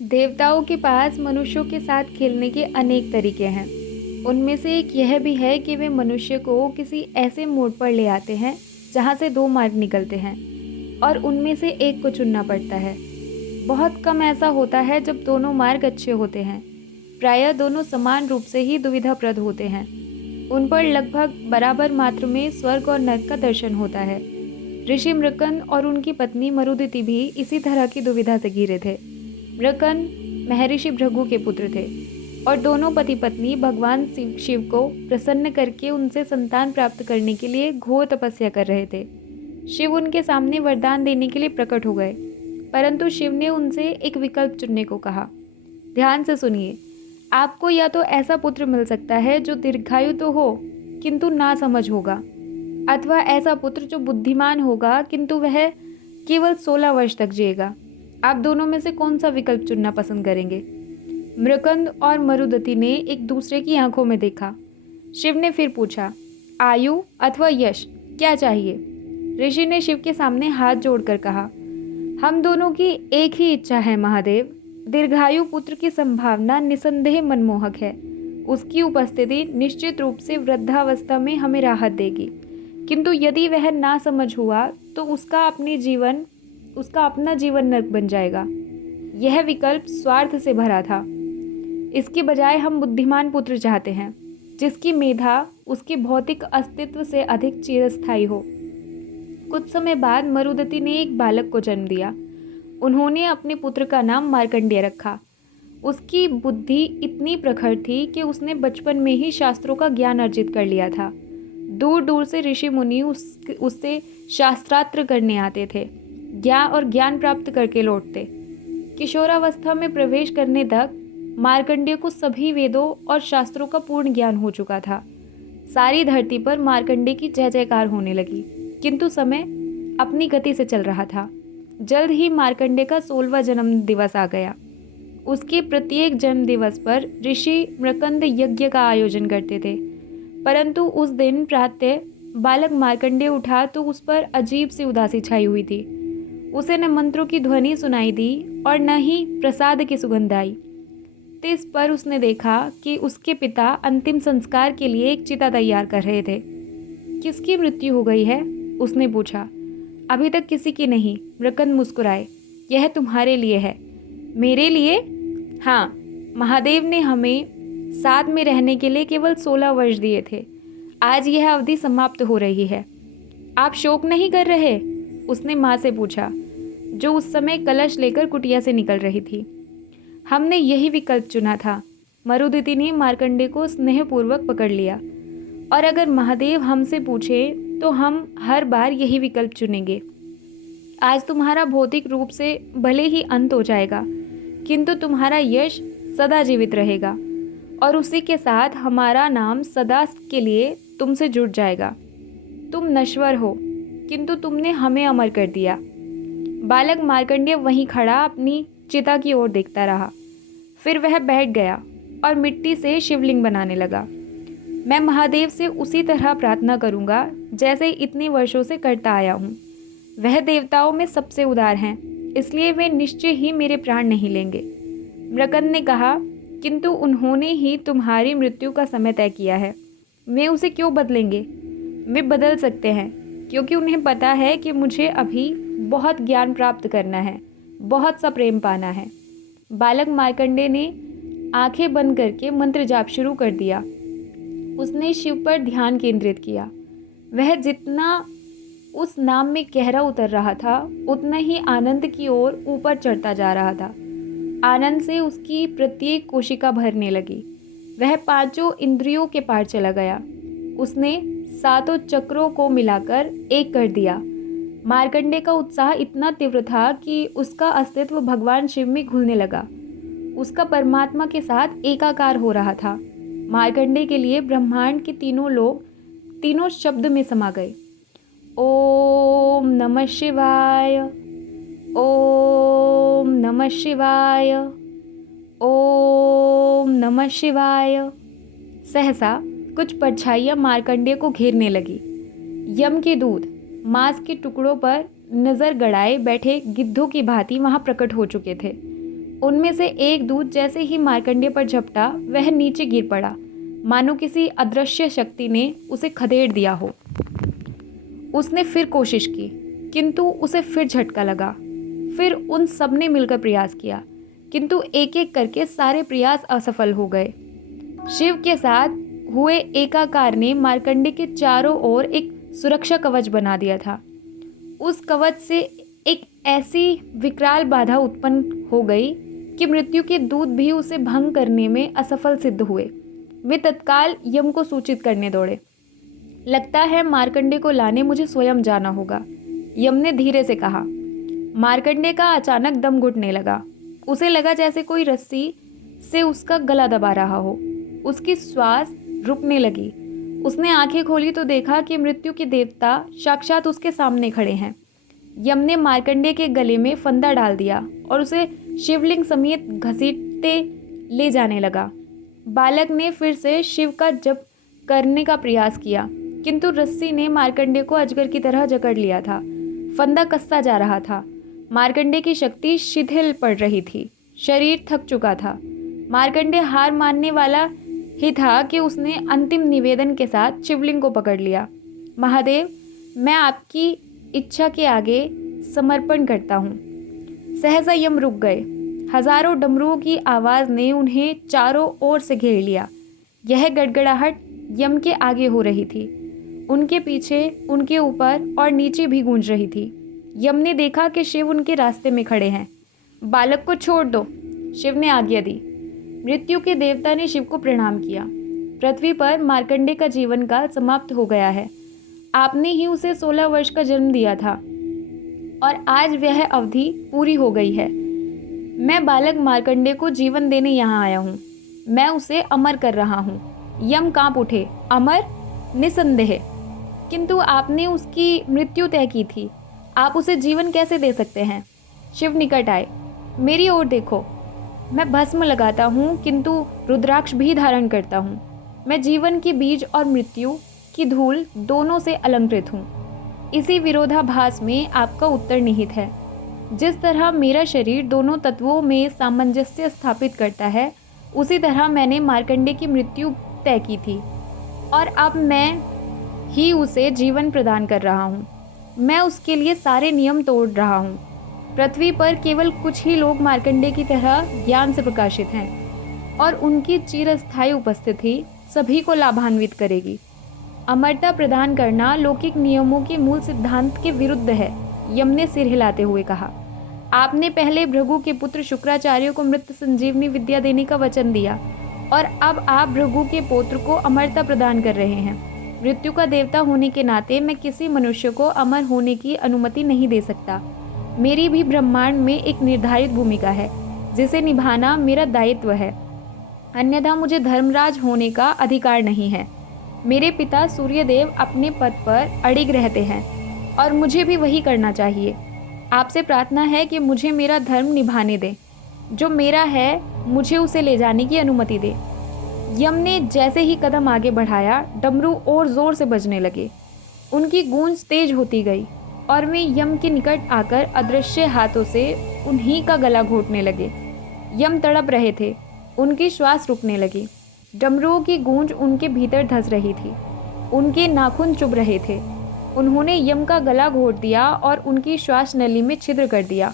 देवताओं के पास मनुष्यों के साथ खेलने के अनेक तरीके हैं। उनमें से एक यह भी है कि वे मनुष्य को किसी ऐसे मोड़ पर ले आते हैं जहाँ से दो मार्ग निकलते हैं और उनमें से एक को चुनना पड़ता है। बहुत कम ऐसा होता है जब दोनों मार्ग अच्छे होते हैं। प्रायः दोनों समान रूप से ही दुविधाप्रद होते हैं। उन पर लगभग बराबर मात्रा में स्वर्ग और नरक का दर्शन होता है। ऋषि मृकंद और उनकी पत्नी मरुदिति भी इसी तरह की दुविधा से घिरे थे। मृकंद महर्षि भृगु के पुत्र थे और दोनों पति पत्नी भगवान शिव को प्रसन्न करके उनसे संतान प्राप्त करने के लिए घोर तपस्या कर रहे थे। शिव उनके सामने वरदान देने के लिए प्रकट हो गए, परंतु शिव ने उनसे एक विकल्प चुनने को कहा। ध्यान से सुनिए, आपको या तो ऐसा पुत्र मिल सकता है जो दीर्घायु तो हो किंतु ना समझ होगा, अथवा ऐसा पुत्र जो बुद्धिमान होगा किंतु वह केवल 16 वर्ष तक जिएगा। आप दोनों में से कौन सा विकल्प चुनना पसंद करेंगे? मृकंद और मरुदति ने एक दूसरे की आंखों में देखा। शिव ने फिर पूछा, आयु अथवा यश क्या चाहिए? ऋषि ने शिव के सामने हाथ जोड़कर कहा, हम दोनों की एक ही इच्छा है महादेव। दीर्घायु पुत्र की संभावना निसंदेह मनमोहक है। उसकी उपस्थिति निश्चित रूप से वृद्धावस्था में हमें राहत देगी, किंतु यदि वह ना समझ हुआ तो उसका अपना जीवन नरक बन जाएगा। यह विकल्प स्वार्थ से भरा था। इसके बजाय हम बुद्धिमान पुत्र चाहते हैं, जिसकी मेधा उसके भौतिक अस्तित्व से अधिक चिरस्थायी हो। कुछ समय बाद मरुदति ने एक बालक को जन्म दिया। उन्होंने अपने पुत्र का नाम मार्कंडेय रखा। उसकी बुद्धि इतनी प्रखर थी कि उसने बचपन में ही शास्त्रों का ज्ञान अर्जित कर लिया था। दूर दूर से ऋषि मुनि उससे शास्त्रार्थ करने आते थे, ज्ञान प्राप्त करके लौटते। किशोरावस्था में प्रवेश करने तक मार्कंडेय को सभी वेदों और शास्त्रों का पूर्ण ज्ञान हो चुका था। सारी धरती पर मार्कंडेय की जय जयकार होने लगी, किंतु समय अपनी गति से चल रहा था। जल्द ही मार्कंडेय का 16वां जन्म दिवस आ गया। उसके प्रत्येक जन्म दिवस पर ऋषि मृकंद यज्ञ का आयोजन करते थे, परंतु उस दिन प्रातः बालक मार्कंडेय उठा तो उस पर अजीब सी उदासी छाई हुई थी। उसे न मंत्रों की ध्वनि सुनाई दी और न ही प्रसाद की सुगंध आई। इस पर उसने देखा कि उसके पिता अंतिम संस्कार के लिए एक चिता तैयार कर रहे थे। किसकी मृत्यु हो गई है? उसने पूछा। अभी तक किसी की नहीं, मृकंद मुस्कुराए। यह तुम्हारे लिए है। मेरे लिए? हाँ, महादेव ने हमें साथ में रहने के लिए केवल 16 वर्ष दिए थे। आज यह अवधि समाप्त हो रही है। आप शोक नहीं कर रहे? उसने माँ से पूछा, जो उस समय कलश लेकर कुटिया से निकल रही थी। हमने यही विकल्प चुना था। मरुदिति ने मार्कंडेय को स्नेहपूर्वक पकड़ लिया। और अगर महादेव हमसे पूछे तो हम हर बार यही विकल्प चुनेंगे। आज तुम्हारा भौतिक रूप से भले ही अंत हो जाएगा, किंतु तुम्हारा यश सदा जीवित रहेगा और उसी के साथ हमारा नाम सदा के लिए तुमसे जुड़ जाएगा। तुम नश्वर हो, किंतु तुमने हमें अमर कर दिया। बालक मार्कंडेय वहीं खड़ा अपनी चिता की ओर देखता रहा। फिर वह बैठ गया और मिट्टी से शिवलिंग बनाने लगा। मैं महादेव से उसी तरह प्रार्थना करूंगा जैसे इतने वर्षों से करता आया हूँ। वह देवताओं में सबसे उदार हैं, इसलिए वे निश्चय ही मेरे प्राण नहीं लेंगे। मृकंद ने कहा, किंतु उन्होंने ही तुम्हारी मृत्यु का समय तय किया है। वे उसे क्यों बदलेंगे? वे बदल सकते हैं, क्योंकि उन्हें पता है कि मुझे अभी बहुत ज्ञान प्राप्त करना है, बहुत सा प्रेम पाना है। बालक मार्कंडेय ने आंखें बंद करके मंत्र जाप शुरू कर दिया। उसने शिव पर ध्यान केंद्रित किया। वह जितना उस नाम में गहरा उतर रहा था, उतना ही आनंद की ओर ऊपर चढ़ता जा रहा था। आनंद से उसकी प्रत्येक कोशिका भरने लगी। वह 5 इंद्रियों के पार चला गया। उसने 7 चक्रों को मिलाकर एक कर दिया। मार्कंडेय का उत्साह इतना तीव्र था कि उसका अस्तित्व भगवान शिव में घुलने लगा। उसका परमात्मा के साथ एकाकार हो रहा था। मार्कंडेय के लिए ब्रह्मांड के तीनों लोग तीनों शब्द में समा गए। ओम नमः शिवाय, ओम नमः शिवाय, ओम नमः शिवाय। सहसा कुछ परछाइयाँ मार्कंडेय को घेरने लगी। यम के दूत मांस के टुकड़ों पर नजर गड़ाए बैठे गिद्धों की भांति वहां प्रकट हो चुके थे। उनमें से एक दूत जैसे ही मार्कंडेय पर झपटा वह नीचे गिर पड़ा, मानो किसी अदृश्य शक्ति ने उसे खदेड़ दिया हो। उसने फिर कोशिश की, किंतु उसे फिर झटका लगा। फिर उन सब ने मिलकर प्रयास किया, किंतु एक एक करके सारे प्रयास असफल हो गए। शिव के साथ हुए एकाकार ने मार्कंडेय के चारों ओर एक सुरक्षा कवच बना दिया था। उस कवच से एक ऐसी विकराल बाधा उत्पन्न हो गई कि मृत्यु के दूत भी उसे भंग करने में असफल सिद्ध हुए। वे तत्काल यम को सूचित करने दौड़े। लगता है मार्कंडेय को लाने मुझे स्वयं जाना होगा, यम ने धीरे से कहा। मार्कंडेय का अचानक दम घुटने लगा। उसे लगा जैसे कोई रस्सी से उसका गला दबा रहा हो। उसकी श्वास रुकने लगी। उसने आंखें खोली तो देखा कि मृत्यु के देवता साक्षात उसके सामने खड़े हैं। यम ने मार्कंडेय के गले में फंदा डाल दिया और उसे शिवलिंग समेत घसीटते ले जाने लगा। बालक ने फिर से शिव का जप करने का प्रयास किया, किंतु रस्सी ने मार्कंडेय को अजगर की तरह जकड़ लिया था। फंदा कसता जा रहा था। मार्कंडेय की शक्ति शिथिल पड़ रही थी। शरीर थक चुका था। मार्कंडेय हार मानने वाला ही था कि उसने अंतिम निवेदन के साथ शिवलिंग को पकड़ लिया। महादेव, मैं आपकी इच्छा के आगे समर्पण करता हूँ। सहसा यम रुक गए। हजारों डमरुओं की आवाज़ ने उन्हें चारों ओर से घेर लिया। यह गड़गड़ाहट यम के आगे हो रही थी। उनके पीछे, उनके ऊपर और नीचे भी गूंज रही थी। यम ने देखा कि शिव उनके रास्ते में खड़े हैं। बालक को छोड़ दो, शिव ने आज्ञा दी। मृत्यु के देवता ने शिव को प्रणाम किया। पृथ्वी पर मार्कंडेय का जीवन काल समाप्त हो गया है। आपने ही उसे 16 वर्ष का जन्म दिया था और आज वह अवधि पूरी हो गई है। मैं बालक मार्कंडेय को जीवन देने यहाँ आया हूँ। मैं उसे अमर कर रहा हूँ। यम कांप उठे। अमर? निसंदेह, किंतु आपने उसकी मृत्यु तय की थी। आप उसे जीवन कैसे दे सकते हैं? शिव निकट आए। मेरी ओर देखो। मैं भस्म लगाता हूँ, किंतु रुद्राक्ष भी धारण करता हूँ। मैं जीवन की बीज और मृत्यु की धूल दोनों से अलंकृत हूँ। इसी विरोधाभास में आपका उत्तर निहित है। जिस तरह मेरा शरीर दोनों तत्वों में सामंजस्य स्थापित करता है, उसी तरह मैंने मार्कंडेय की मृत्यु तय की थी और अब मैं ही उसे जीवन प्रदान कर रहा हूँ। मैं उसके लिए सारे नियम तोड़ रहा हूँ। पृथ्वी पर केवल कुछ ही लोग मार्कंडेय की तरह ज्ञान से प्रकाशित हैं और उनकी चिरस्थायी उपस्थिति सभी को लाभान्वित करेगी। अमरता प्रदान करना लौकिक नियमों के मूल सिद्धांत के विरुद्ध है, यम ने सिर हिलाते हुए कहा। आपने पहले भृगु के पुत्र शुक्राचार्य को मृत संजीवनी विद्या देने का वचन दिया और अब आप भृगु के पौत्र को अमरता प्रदान कर रहे हैं। मृत्यु का देवता होने के नाते मैं किसी मनुष्य को अमर होने की अनुमति नहीं दे सकता। मेरी भी ब्रह्मांड में एक निर्धारित भूमिका है जिसे निभाना मेरा दायित्व है, अन्यथा मुझे धर्मराज होने का अधिकार नहीं है। मेरे पिता सूर्यदेव अपने पद पर अडिग रहते हैं और मुझे भी वही करना चाहिए। आपसे प्रार्थना है कि मुझे मेरा धर्म निभाने दें। जो मेरा है मुझे उसे ले जाने की अनुमति दे। यम ने जैसे ही कदम आगे बढ़ाया, डमरू और जोर से बजने लगे। उनकी गूंज तेज होती गई और वे यम के निकट आकर अदृश्य हाथों से उन्हीं का गला घोंटने लगे। यम तड़प रहे थे। उनकी श्वास रुकने लगी। डमरुओं की गूंज उनके भीतर धंस रही थी। उनके नाखून चुभ रहे थे। उन्होंने यम का गला घोंट दिया और उनकी श्वास नली में छिद्र कर दिया।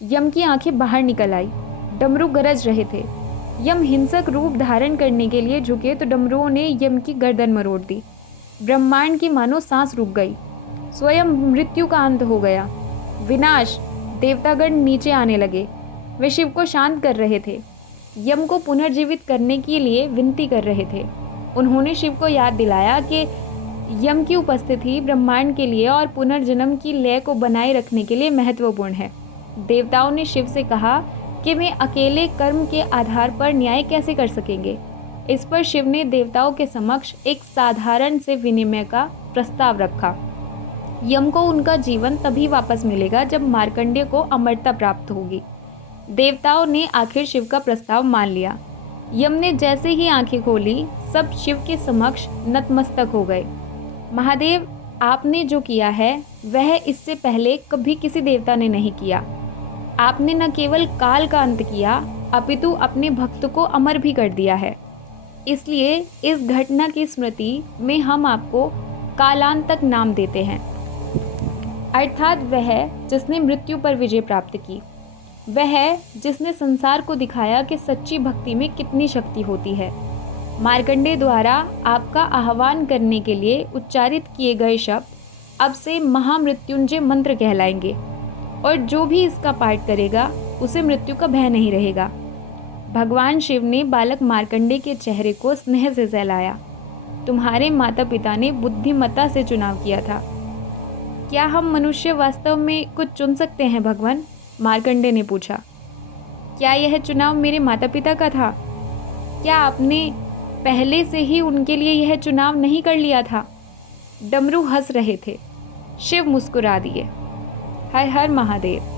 यम की आंखें बाहर निकल आई। डमरू गरज रहे थे। यम हिंसक रूप धारण करने के लिए झुके तो डमरुओं ने यम की गर्दन मरोड़ दी। ब्रह्मांड की मानो सांस रुक गई। स्वयं मृत्यु का अंत हो गया। विनाश! देवतागण नीचे आने लगे। वे शिव को शांत कर रहे थे। यम को पुनर्जीवित करने के लिए विनती कर रहे थे। उन्होंने शिव को याद दिलाया कि यम की उपस्थिति ब्रह्मांड के लिए और पुनर्जन्म की लय को बनाए रखने के लिए महत्वपूर्ण है। देवताओं ने शिव से कहा कि वे अकेले कर्म के आधार पर न्याय कैसे कर सकेंगे। इस पर शिव ने देवताओं के समक्ष एक साधारण से विनिमय का प्रस्ताव रखा। यम को उनका जीवन तभी वापस मिलेगा जब मार्कंडेय को अमरता प्राप्त होगी। देवताओं ने आखिर शिव का प्रस्ताव मान लिया। यम ने जैसे ही आंखें खोली, सब शिव के समक्ष नतमस्तक हो गए। महादेव, आपने जो किया है वह इससे पहले कभी किसी देवता ने नहीं किया। आपने न केवल काल का अंत किया, अपितु अपने भक्त को अमर भी कर दिया है। इसलिए इस घटना की स्मृति में हम आपको कालांतक नाम देते हैं, अर्थात वह जिसने मृत्यु पर विजय प्राप्त की, वह जिसने संसार को दिखाया कि सच्ची भक्ति में कितनी शक्ति होती है। मार्कंडेय द्वारा आपका आह्वान करने के लिए उच्चारित किए गए शब्द अब से महामृत्युंजय मंत्र कहलाएंगे, और जो भी इसका पाठ करेगा उसे मृत्यु का भय नहीं रहेगा। भगवान शिव ने बालक मार्कंडेय के चेहरे को स्नेह से सहलाया। तुम्हारे माता पिता ने बुद्धिमत्ता से चुनाव किया था। क्या हम मनुष्य वास्तव में कुछ चुन सकते हैं भगवान? मार्कंडेय ने पूछा। क्या यह चुनाव मेरे माता पिता का था? क्या आपने पहले से ही उनके लिए यह चुनाव नहीं कर लिया था? डमरू हंस रहे थे। शिव मुस्कुरा दिए। हर हर महादेव।